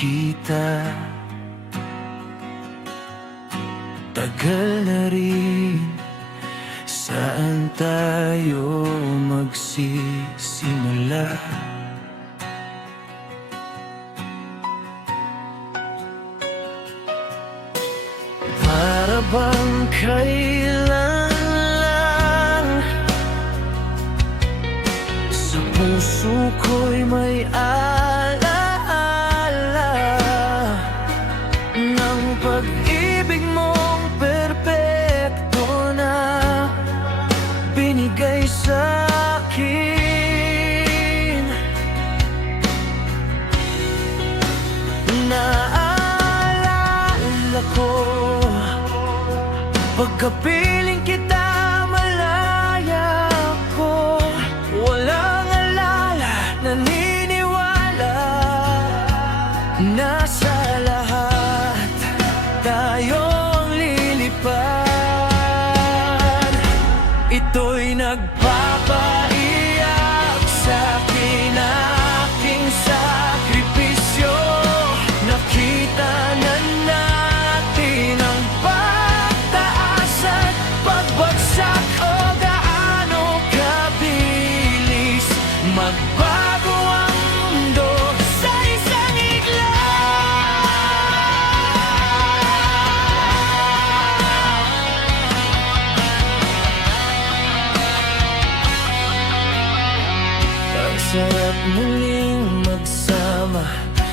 kita. Tagal na rin, saan tayo magsisimula? Para bang kailan lang sa puso ko'y may alaala ng pag-ibig mong perpekto na binigay sa'kin. Naalala ko pagkapiling kita, malaya ko. Walang alala, naniniwala na sa lahat tayong lilipad. Ito'y nagpapaiyak sa'kin, aking sakripisyo. Nakita na natin ang pagtaas at pagbagsak, o gaano kabilis magbago ang mundo sa isang Ang sarap muling magsama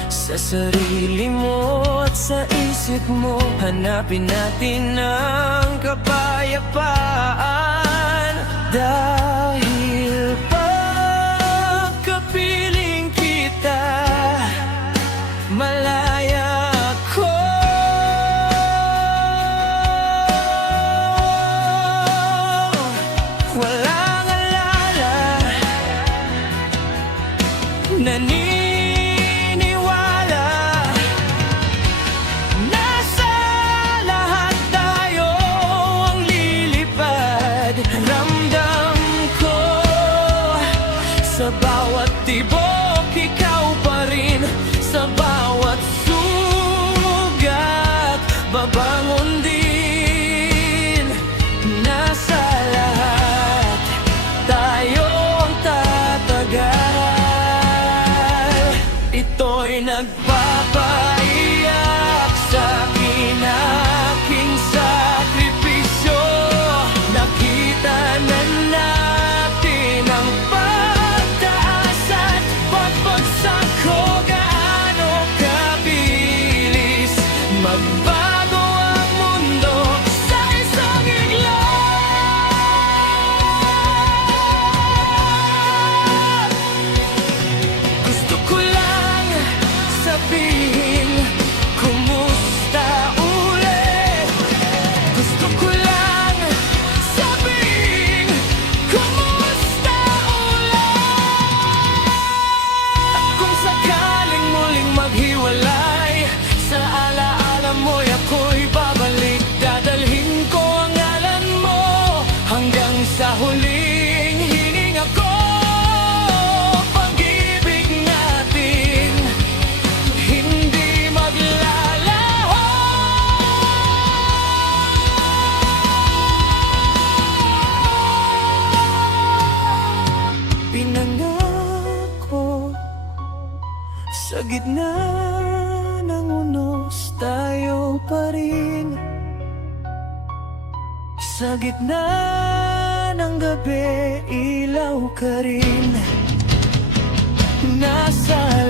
sa sarili mo at sa isip mo. Hanapin natin ang kapayapaan, dahil pagkapiling kita, malaya ko. Walang alala, naniniwala na sa lahat tayo ang lilipad. Ramdam ko sa bawat tibok, ikaw pa rin. Sa bawat sugat, babangon din. Nasa lahat tayo ang tatagal. Ito'y nagpapaiyak sa'kin, aking sakripisyo. Nakita na natin ang pagtaas at pagbagsak, ko gaano kabilis magbago ang mundo sa isang iglap. Gusto ko lang sabihin, kumusta ulit? Gusto ko lang sabihin, kumusta ulit? At kung sakaling muling maghiwalay, sa alaala mo'y ako'y babalik. Dadalhin ko ang ngalan mo hanggang sa huling hininga ko. Pag-ibig natin hindi maglalaho. Pinangako sa gitna ng unos, tayo pa rin. Sa gitna ng gabi, ilaw ka rin. Nasa